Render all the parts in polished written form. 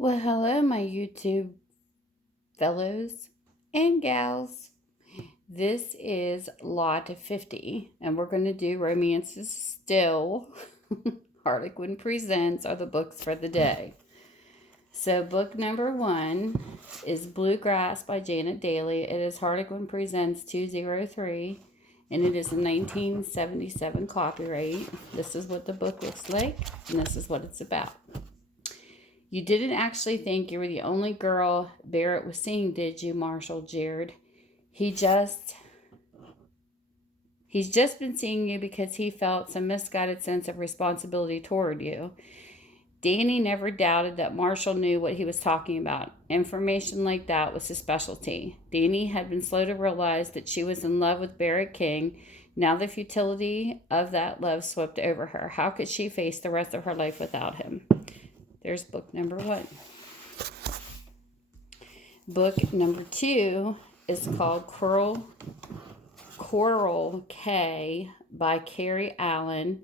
Well, hello, my YouTube fellows and gals. This is lot 50, and we're going to do romances still. Harlequin Presents are the books for the day. So, book number 1 is Bluegrass by Jana Dailey. It is Harlequin Presents 203, and it is a 1977 copyright. This is what the book looks like, and this is what it's about. You didn't actually think you were the only girl Barrett was seeing, did you? Marshall jeered. He's just been seeing you because he felt some misguided sense of responsibility toward you. Danny never doubted that Marshall knew what he was talking about. Information like that was his specialty. Danny had been slow to realize that she was in love with Barrett King. Now the futility of that love swept over her. How could she face the rest of her life without him? There's book number 1. Book number 2 is called Coral K by Kerry, Allyne.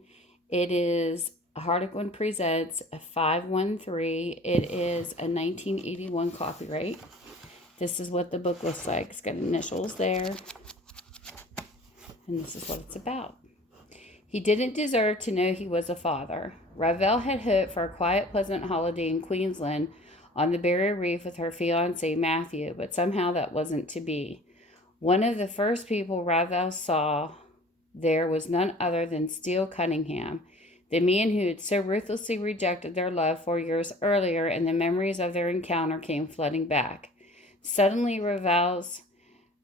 It is Harlequin Presents 513. It is a 1981 copyright. This is what the book looks like. It's got initials there. And this is what it's about. He didn't deserve to know he was a father. Weale had hoped for a quiet, pleasant holiday in Queensland on the Barrier Reef with her fiancé, Matthew, but somehow that wasn't to be. One of the first people Weale saw there was none other than Steele Cunningham, the man who had so ruthlessly rejected their love 4 years earlier, and the memories of their encounter came flooding back. Suddenly, Weale's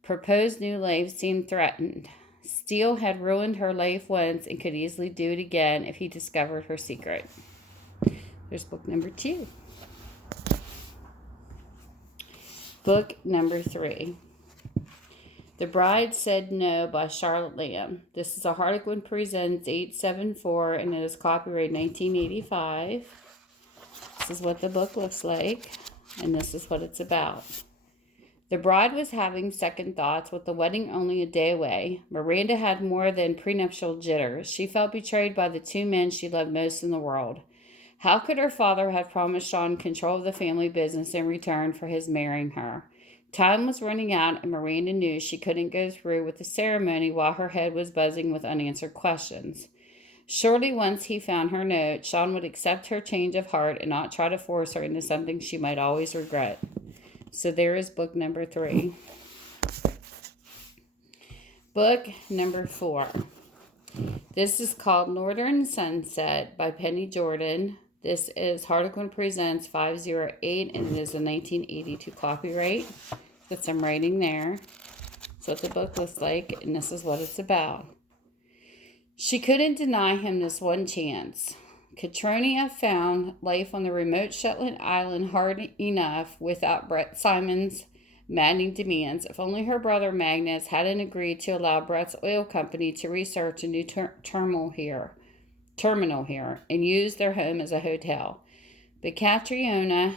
proposed new life seemed threatened. Steele had ruined her life once and could easily do it again if he discovered her secret. There's book number 2. Book number 3. The Bride Said No by Charlotte Lamb. This is a Harlequin Presents 874, and it is copyright 1985. This is what the book looks like, and this is what it's about. The bride was having second thoughts with the wedding only a day away. Miranda had more than prenuptial jitters. She felt betrayed by the 2 men she loved most in the world. How could her father have promised Sean control of the family business in return for his marrying her? Time was running out, and Miranda knew she couldn't go through with the ceremony while her head was buzzing with unanswered questions. Surely once he found her note, Sean would accept her change of heart and not try to force her into something she might always regret. So there is book number 3. Book number 4. This is called Northern Sunset by Penny Jordan. This is Harlequin Presents 508, and it is a 1982 copyright. Got some writing there. That's what the book looks like, and this is what it's about. She couldn't deny him this one chance. Catronia found life on the remote Shetland island hard enough without Brett Simon's maddening demands. If only her brother Magnus hadn't agreed to allow Brett's oil company to research a new terminal here and use their home as a hotel. But Catriona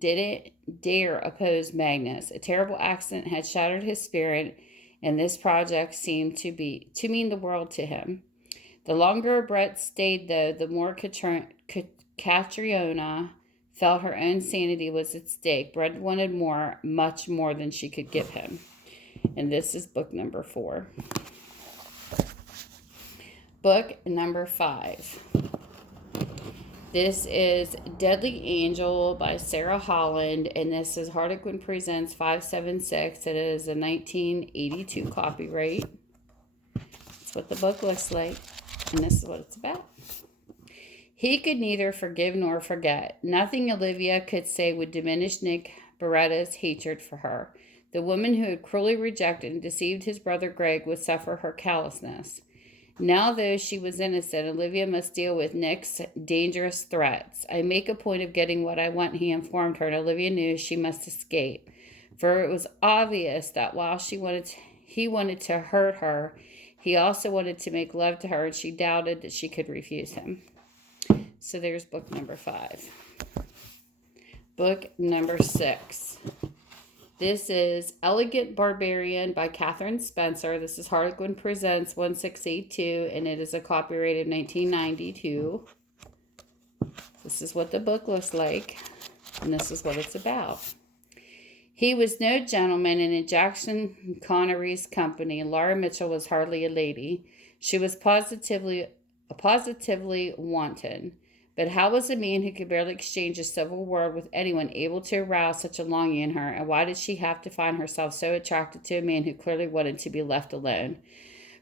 didn't dare oppose Magnus. A terrible accident had shattered his spirit, and this project seemed to mean the world to him. The longer Brett stayed, though, the more Catriona felt her own sanity was at stake. Brett wanted more, much more than she could give him. And this is book number 4. Book number 5. This is Deadly Angel by Sara Holland, and this is Harlequin Presents 576. It is a 1982 copyright. That's what the book looks like, and this is what it's about. He could neither forgive nor forget. Nothing Olivia could say would diminish Nick Beretta's hatred for her. The woman who had cruelly rejected and deceived his brother Greg would suffer her callousness. Now, though she was innocent, Olivia must deal with Nick's dangerous threats. I make a point of getting what I want, he informed her, and Olivia knew she must escape. For it was obvious that while he wanted to hurt her, he also wanted to make love to her, and she doubted that she could refuse him. So there's book number 5. Book number 6. This is Elegant Barbarian by Katherine Spencer. This is Harlequin Presents 1682, and it is a copyright of 1992. This is what the book looks like. And this is what it's about. He was no gentleman, and in Jackson Connery's company, Laura Mitchell was hardly a lady. She was positively wanton. But how was a man who could barely exchange a civil word with anyone able to arouse such a longing in her, and why did she have to find herself so attracted to a man who clearly wanted to be left alone?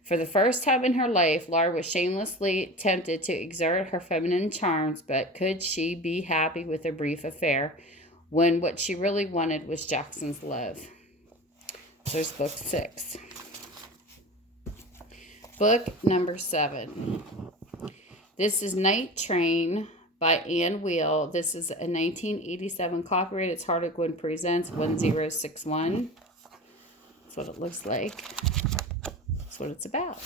For the first time in her life, Laura was shamelessly tempted to exert her feminine charms, but could she be happy with a brief affair when what she really wanted was Jackson's love? There's book 6. Book number 7. This is Night Train by Weale. This is a 1987 copyright. It's Harlequin Presents 1061. That's what it looks like. That's what it's about.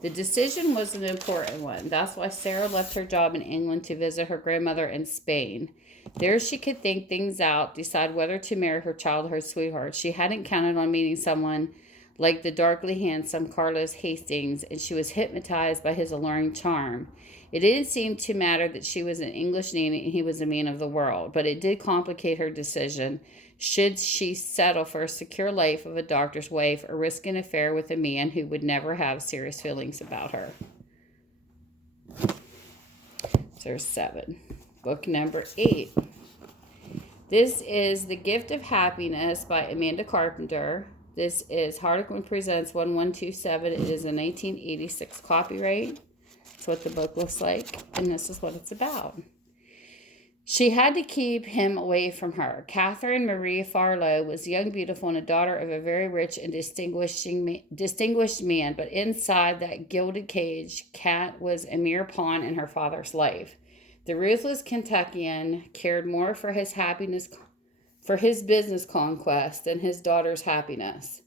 The decision was an important one. That's why Sara left her job in England to visit her grandmother in Spain. There she could think things out, decide whether to marry her childhood sweetheart. She hadn't counted on meeting someone like the darkly handsome Carlos Hastings, and she was hypnotized by his alluring charm. It didn't seem to matter that she was an English nanny and he was a man of the world, but it did complicate her decision. Should she settle for a secure life of a doctor's wife or risk an affair with a man who would never have serious feelings about her? So there's 7. Book number 8. This is The Gift of Happiness by Amanda Carpenter. This is Harlequin Presents 1127. It is a 1986 copyright. That's what the book looks like, and this is what it's about. She had to keep him away from her. Katherine Marie Farlow was young, beautiful, and a daughter of a very rich and distinguished man, but inside that gilded cage, Kat was a mere pawn in her father's life. The ruthless Kentuckian cared more for his happiness, for his business conquest, than his daughter's happiness.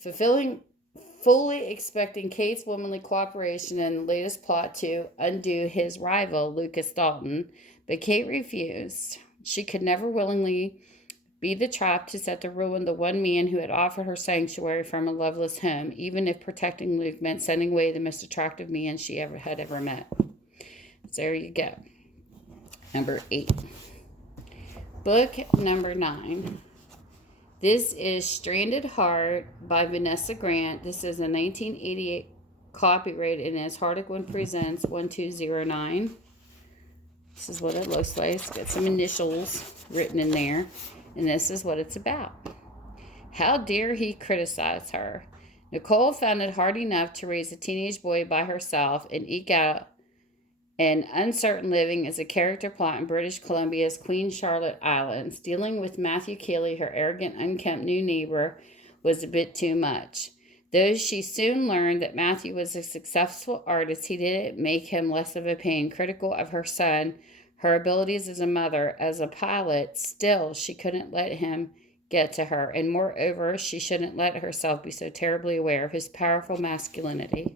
Fully expecting Kate's womanly cooperation in the latest plot to undo his rival, Lucas Dalton, but Kate refused. She could never willingly be the trap to set to ruin the one man who had offered her sanctuary from a loveless home, even if protecting Luke meant sending away the most attractive man she had ever met. So there you go. Number 8. Book number 9. This is Stranded Heart by Vanessa Grant. This is a 1988 copyright and is Harlequin Presents 1209. This is what it looks like. It's got some initials written in there. And this is what it's about. How dare he criticize her? Nicole found it hard enough to raise a teenage boy by herself and eke out an uncertain living as a character plot in British Columbia's Queen Charlotte Islands. Dealing with Matthew Kelly, her arrogant, unkempt new neighbor, was a bit too much. Though she soon learned that Matthew was a successful artist, he didn't make him less of a pain. Critical of her son, her abilities as a mother, as a pilot, still she couldn't let him get to her. And moreover, she shouldn't let herself be so terribly aware of his powerful masculinity.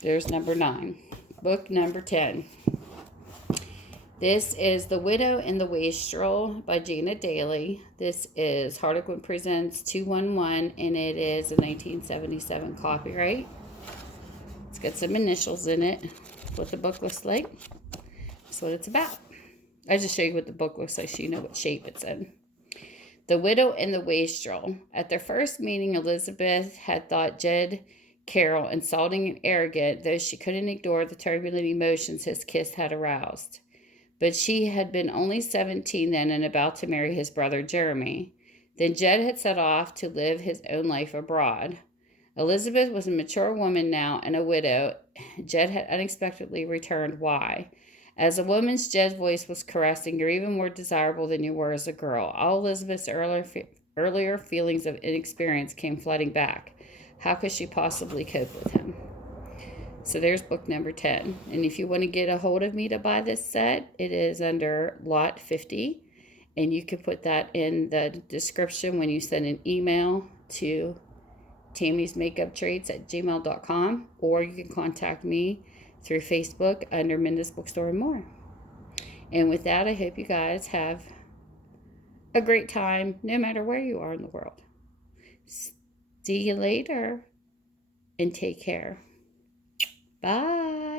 There's number 9. Book number 10. This is The Widow and the Wastrel by Jana Dailey. This is Harlequin Presents 211, and it is a 1977 copyright. It's got some initials in it. That's what the book looks like. That's what it's about. I just show you what the book looks like so you know what shape it's in. The Widow and the Wastrel. At their first meeting, Elizabeth had thought Jed Carroll insulting and arrogant, though she couldn't ignore the turbulent emotions his kiss had aroused. But she had been only 17 then and about to marry his brother Jeremy. Then Jed had set off to live his own life abroad. Elizabeth was a mature woman now and a widow. Jed had unexpectedly returned. Why? As a woman, Jed's voice was caressing. You're even more desirable than you were as a girl. All Elizabeth's earlier feelings of inexperience came flooding back. How could she possibly cope with him? So there's book number 10. And if you want to get a hold of me to buy this set, it is under lot 50. And you can put that in the description when you send an email to TammysMakeupTraits@gmail.com, or you can contact me through Facebook under Minda's Bookstore and More. And with that, I hope you guys have a great time no matter where you are in the world. See you later and take care. Bye.